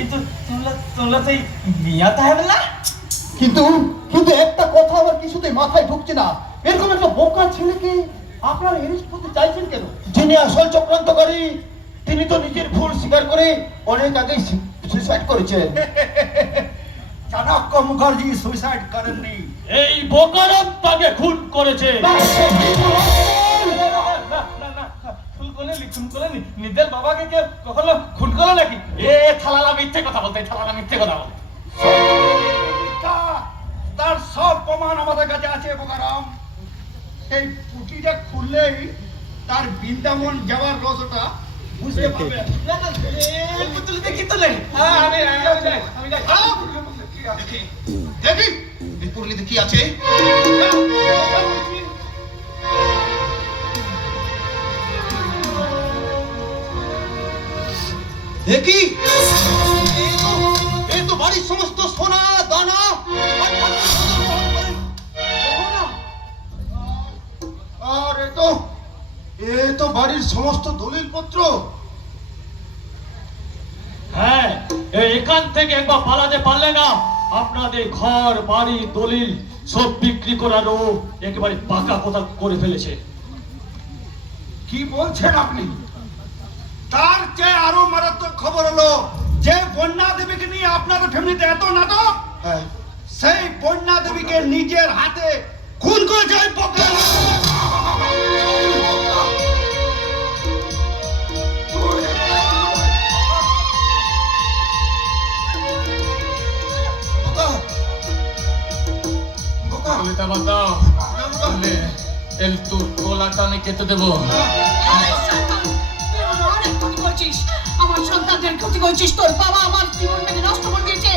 কিন্তু তোমরা তো মিয়াতে হবে না। কিন্তু কিন্তু একটা কথা আমার কিছুতেই মাথায় ঢুকছে না, এরকম একটা বোকা ছেলেকে আপনারা এরেস্ট করতে চাইছেন কেন? যিনি আসল চক্রান্তকারী তিনি তো নিজের ভুল স্বীকার করে অনেক আগেই সুইসাইড করেছেন। চাণক্য মুখার্জি সুইসাইড করেননি, এই বোকারাম তাকে খুন করেছে। খুন করেনি, নিজের বাবাকে কেউ কখনো খুন করে নাকি? থালালা মিথ্যে কথা বলতে, থালালা মিথ্যে কথা বলতে। তার সব প্রমাণ আমাদের কাছে আছে বোকারাম। এই পুঁটিটা খুললেই তার বৃন্দাবন যাওয়ার রসটা বুঝতে পারবে। দেখি তো নেই। দেখি এই পুরলিতে কি আছে। দেখি এই তো বাড়ির সমস্ত সোনা দানা আর এ তো বাড়ির সমস্ত দলিল পত্র। হ্যাঁ, এখান থেকে একবার পালাতে পারলে না আপনাদের ঘর বাড়ি দলিল সব বিক্রি করারও একেবারে পাকা কথা করে ফেলেছে। কি বলছেন আপনি? তার চেয়ে আরো মারাত্মক খবর হলো যে বন্যা দেবীকে নিয়ে আপনাদের ফ্যামিলিতে এত নাটক, সেই বন্যা দেবীকে নিজের হাতে খুন করেছে ওই বোকা। আমি খেতে দেবো। আমার সন্তানদের ক্ষতি করছিস, তোর বাবা আমার জীবনটাকে নষ্ট করে দিয়েছে,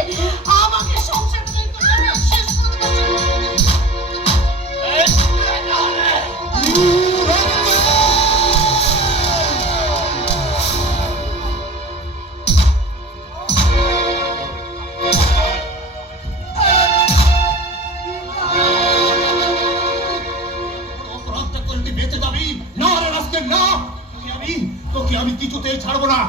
আমাকে সংসার শেষ করে বেঁচে যাবি না রে রাস্কেল না, তোকে আমি কিছুতেই ছাড়বো না।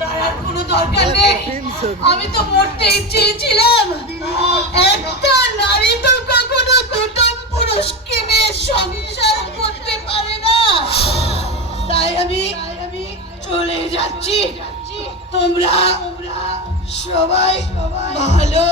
দাঁড়ার কোনো দরকার নেই, আমি তো মরতেই চেয়েছিলাম। একটা নারী তো কখনো দুটো পুরুষকে নিয়ে সংসার করতে পারে না, তাই আমি চলে যাচ্ছি। তোমরা সবাই ভালো